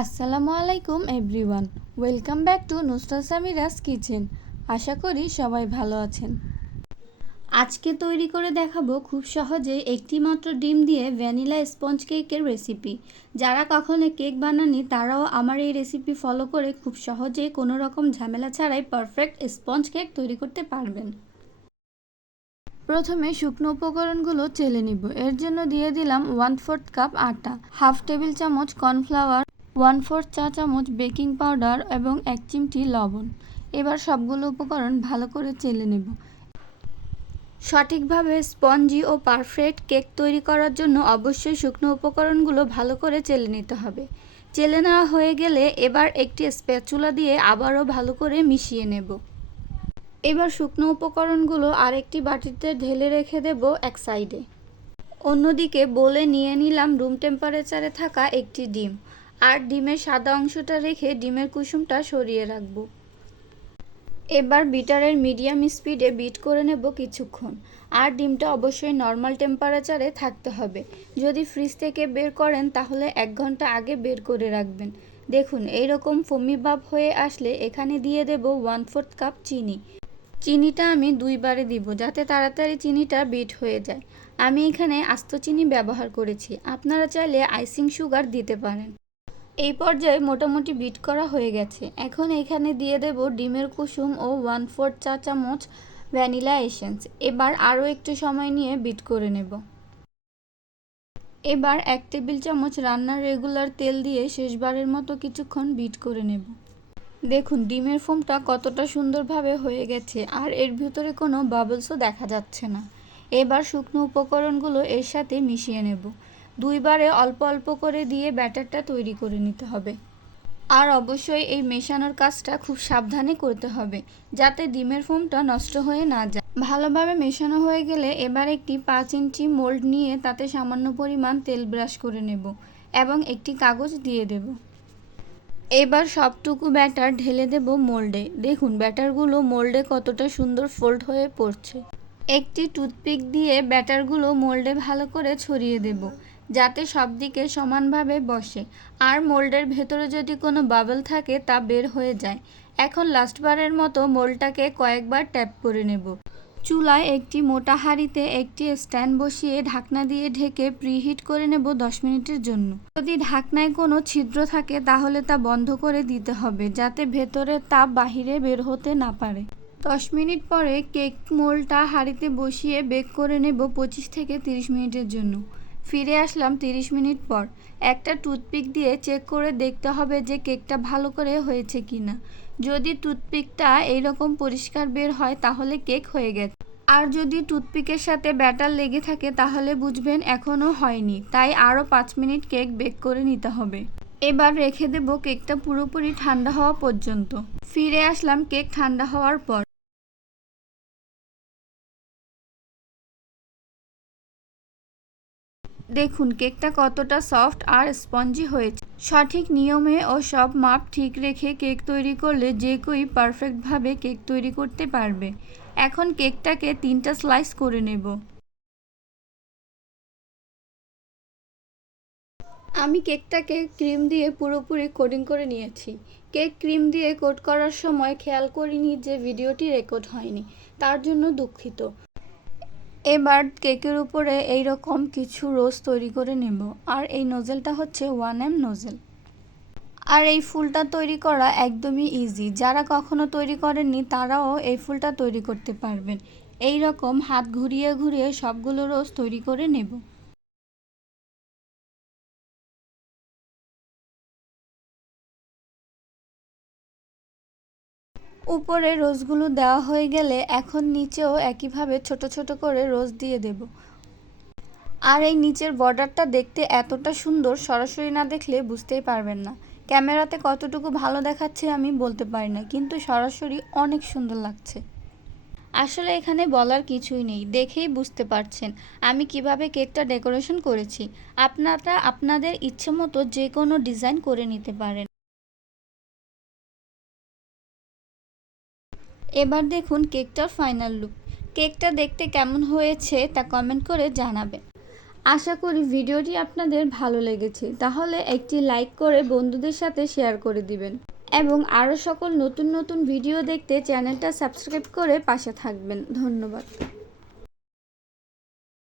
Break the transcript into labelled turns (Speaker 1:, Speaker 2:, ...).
Speaker 1: আসসালামু আলাইকুম, everyone. Welcome back to Nusrat Samira's kitchen. আশা করি সবাই ভালো আছেন। আজকে তৈরি করে দেখাবো খুব সহজে একটি মাত্র ডিম দিয়ে ভ্যানিলা স্পঞ্জ কেকের রেসিপি। যারা কখনো কেক বানানি তারাও আমার এই রেসিপি ফলো করে খুব সহজে কোনো রকম ঝামেলা ছাড়াই পারফেক্ট স্পঞ্জ কেক তৈরি করতে পারবেন। প্রথমে শুকনো উপকরণগুলো চেলে নিব। এর জন্য দিয়ে দিলাম ওয়ান ফোর্থ কাপ আটা, হাফ টেবিল চামচ কর্নফ্লাওয়ার ওয়ান ফোর্থ চা চামচ বেকিং পাউডার এবং এক চিমটি লবণ। এবার সবগুলো উপকরণ ভালো করে চেলে নেব। সঠিকভাবে স্পঞ্জি ও পারফেক্ট কেক তৈরি করার জন্য অবশ্যই শুকনো উপকরণগুলো ভালো করে চেলে নিতে হবে। চেলে নেওয়া হয়ে গেলে এবার একটি স্প্যাচুলা দিয়ে আবারও ভালো করে মিশিয়ে নেব। এবার শুকনো উপকরণগুলো আরেকটি বাটিতে ঢেলে রেখে দেব এক সাইডে। অন্যদিকে বলে নিয়ে নিলাম রুম টেম্পারেচারে থাকা একটি ডিম। আর ডিমের সাদা অংশটা রেখে ডিমের কুসুমটা সরিয়ে রাখব। এবার বিটারের মিডিয়াম স্পিডে বিট করে নেব কিছুক্ষণ। আর ডিমটা অবশ্যই নর্মাল টেম্পারেচারে থাকতে হবে। যদি ফ্রিজ থেকে বের করেন, তাহলে এক ঘণ্টা আগে বের করে রাখবেন। দেখুন এই রকম ফমি ভাব হয়ে আসলে এখানে দিয়ে দেব ওয়ান ফোর্থ কাপ চিনি। চিনিটা আমি দুইবারে দিব যাতে তাড়াতাড়ি চিনিটা বিট হয়ে যায়। আমি এখানে আস্ত চিনি ব্যবহার করেছি। আপনারা চাইলে আইসিং সুগার দিতে পারেন। এই পর্যায়ে মোটামুটি বিট করা হয়ে গেছে। এখন এখানে দিয়ে দেব ডিমের কুসুম ও ওয়ান ফোর্থ চা চামচ ভ্যানিলা এসেন্স। এবার আরও একটু সময় নিয়ে বিট করে নেব। এবার এক টেবিল চামচ রান্নার রেগুলার তেল দিয়ে শেষবারের মতো কিছুক্ষণ বিট করে নেব। দেখুন, ডিমের ফোমটা কতটা সুন্দরভাবে হয়ে গেছে আর এর ভিতরে কোনো বাবলসও দেখা যাচ্ছে না। এবার শুকনো উপকরণগুলো এর সাথে মিশিয়ে নেব। দুইবারে অল্প অল্প করে দিয়ে ব্যাটারটা তৈরি করে নিতে হবে। আর অবশ্যই এই মেশানোর কাজটা খুব সাবধানে করতে হবে, যাতে ডিমের ফোমটা নষ্ট হয়ে না যায়। ভালোভাবে মেশানো হয়ে গেলে এবার একটি পাঁচ ইঞ্চি মোল্ড নিয়ে তাতে সামান্য পরিমাণ তেল ব্রাশ করে নেব এবং একটি কাগজ দিয়ে দেব। এবার সবটুকু ব্যাটার ঢেলে দেব মোল্ডে। দেখুন, ব্যাটারগুলো মোল্ডে কতটা সুন্দর ফোল্ড হয়ে পড়ছে। একটি টুথপিক দিয়ে ব্যাটারগুলো মোল্ডে ভালো করে ছড়িয়ে দেব। যাতে সব দিকে সমানভাবে বসে। আর মোল্ডের ভেতরে যদি কোনো বাবল থাকে, তা বের হয়ে যায়। এখন লাস্টবারের মতো মোল্ডটাকে কয়েকবার ট্যাপ করে নেব। চুলায় একটি মোটা হাঁড়িতে একটি স্ট্যান্ড বসিয়ে ঢাকনা দিয়ে ঢেকে প্রিহিট করে নেব দশ মিনিটের জন্য। যদি ঢাকনায় কোনো ছিদ্র থাকে, তাহলে তা বন্ধ করে দিতে হবে, যাতে ভেতরের তাপ বাহিরে বের হতে না পারে। দশ মিনিট পরে কেক মোলটা হাঁড়িতে বসিয়ে বেক করে নেব পঁচিশ থেকে তিরিশ মিনিটের জন্য। ফিরে আসলাম তিরিশ মিনিট পর। একটা টুথপিক দিয়ে চেক করে দেখতে হবে যে কেকটা ভালো করে হয়েছে কি না যদি টুথপিকটা এইরকম পরিষ্কার বের হয়, তাহলে কেক হয়ে গেছে। আর যদি টুথপিকের সাথে ব্যাটার লেগে থাকে, তাহলে বুঝবেন এখনও হয়নি। তাই আরও পাঁচ মিনিট কেক বেক করে নিতে হবে। এবার রেখে দেব কেকটা পুরোপুরি ঠান্ডা হওয়া পর্যন্ত। ফিরে আসলাম কেক ঠান্ডা হওয়ার পর। দেখুন, কেকটা কতটা সফট আর স্পঞ্জি হয়েছে। সঠিক নিয়মে ও সব মাপ ঠিক রেখে কেক তৈরি করলে যে কেউই পারফেক্টভাবে কেক তৈরি করতে পারবে। এখন কেকটাকে তিনটা স্লাইস করে নেব। আমি কেকটাকে ক্রিম দিয়ে পুরোপুরি কোডিং করে নিয়েছি। কেক ক্রিম দিয়ে কোট করার সময় খেয়াল করিনি যে ভিডিওটি রেকর্ড হয়নি। তার জন্য দুঃখিত। এবার কেকের উপরে এই রকম কিছু রোজ তৈরি করে নেব। আর এই নোজেলটা হচ্ছে ওয়ান এম নোজেল। আর এই ফুলটা তৈরি করা একদমই ইজি যারা কখনো তৈরি করেননি, তারাও এই ফুলটা তৈরি করতে পারবেন। এই রকম হাত ঘুরিয়ে ঘুরিয়ে সবগুলো রোজ তৈরি করে নেব। উপরে রোজগুলো দেওয়া হয়ে গেলে এখন নিচেও একইভাবে ছোট ছোট করে রোজ দিয়ে দেব। আর এই নিচের বর্ডারটা দেখতে এতটা সুন্দর সরাসরি না দেখলে বুঝতেই পারবেন না। ক্যামেরাতে কতটুকু ভালো দেখাচ্ছে আমি বলতে পারি না, কিন্তু সরাসরি অনেক সুন্দর লাগছে। আসলে এখানে বলার কিছুই নেই, দেখেই বুঝতে পারছেন আমি কীভাবে কেকটা ডেকোরেশন করেছি। আপনারা আপনাদের ইচ্ছে মতো যে কোনো ডিজাইন করে নিতে পারেন। এবার দেখুন কেকটার ফাইনাল লুক। কেকটা দেখতে কেমন হয়েছে তা কমেন্ট করে জানাবেন। আশা করি ভিডিওটি আপনাদের ভালো লেগেছে। তাহলে একটি লাইক করে বন্ধুদের সাথে শেয়ার করে দিবেন। এবং আরও সকল নতুন নতুন ভিডিও দেখতে চ্যানেলটা সাবস্ক্রাইব করে পাশে থাকবেন। ধন্যবাদ।